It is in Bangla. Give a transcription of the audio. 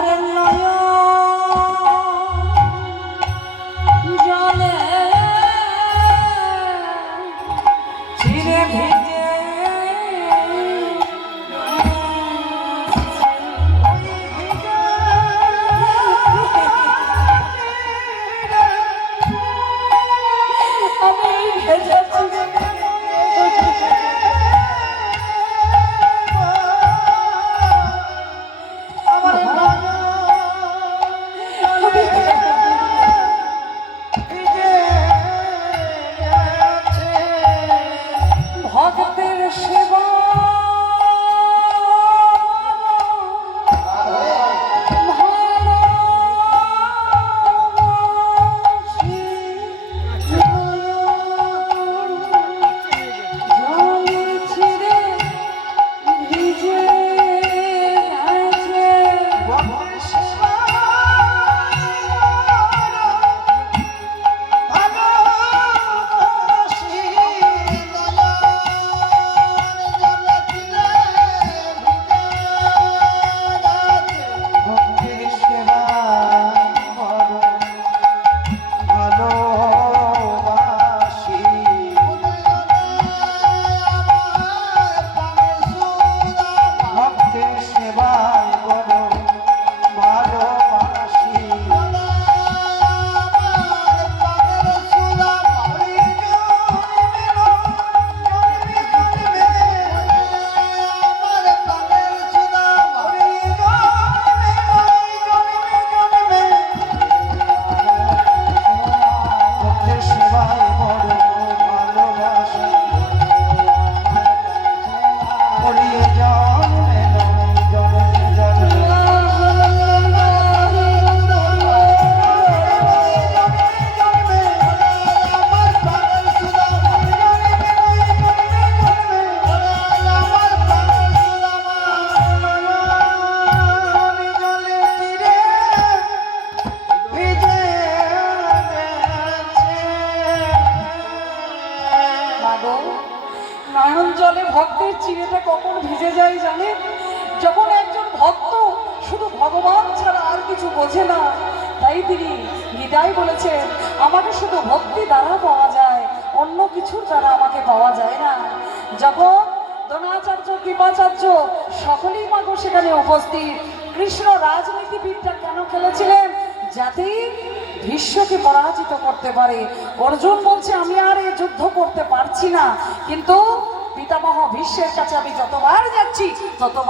আমার নয়ন জলে চিরে ভিজে আমি ভেজে ভক্তের সেবা নয়ন জলে ভক্তের চিরেটা কখন ভিজে যায় জানে? যখন একজন ভক্ত শুধু ভগবান ছাড়া আর কিছু বোঝে না। তাই তিনি গীতায় বলেছেন, আমাকে শুধু ভক্তি দ্বারা পাওয়া যায়, অন্য কিছুর দ্বারা আমাকে পাওয়া যায় না। যখন দ্রোণাচার্য, কৃপাচার্য সকলেই মাগো সেখানে উপস্থিত। কৃষ্ণ রাজনীতিবিদটা কেন খেলেছিলেন? যাতে ভীষ্মকে পরাজিত করতে পারে। অর্জুন বলছে, আমি আর এই যুদ্ধ করতে পারছি না, কিন্তু পিতামহ ভীষ্মের কাছে আমি যতবার যাচ্ছি ততবার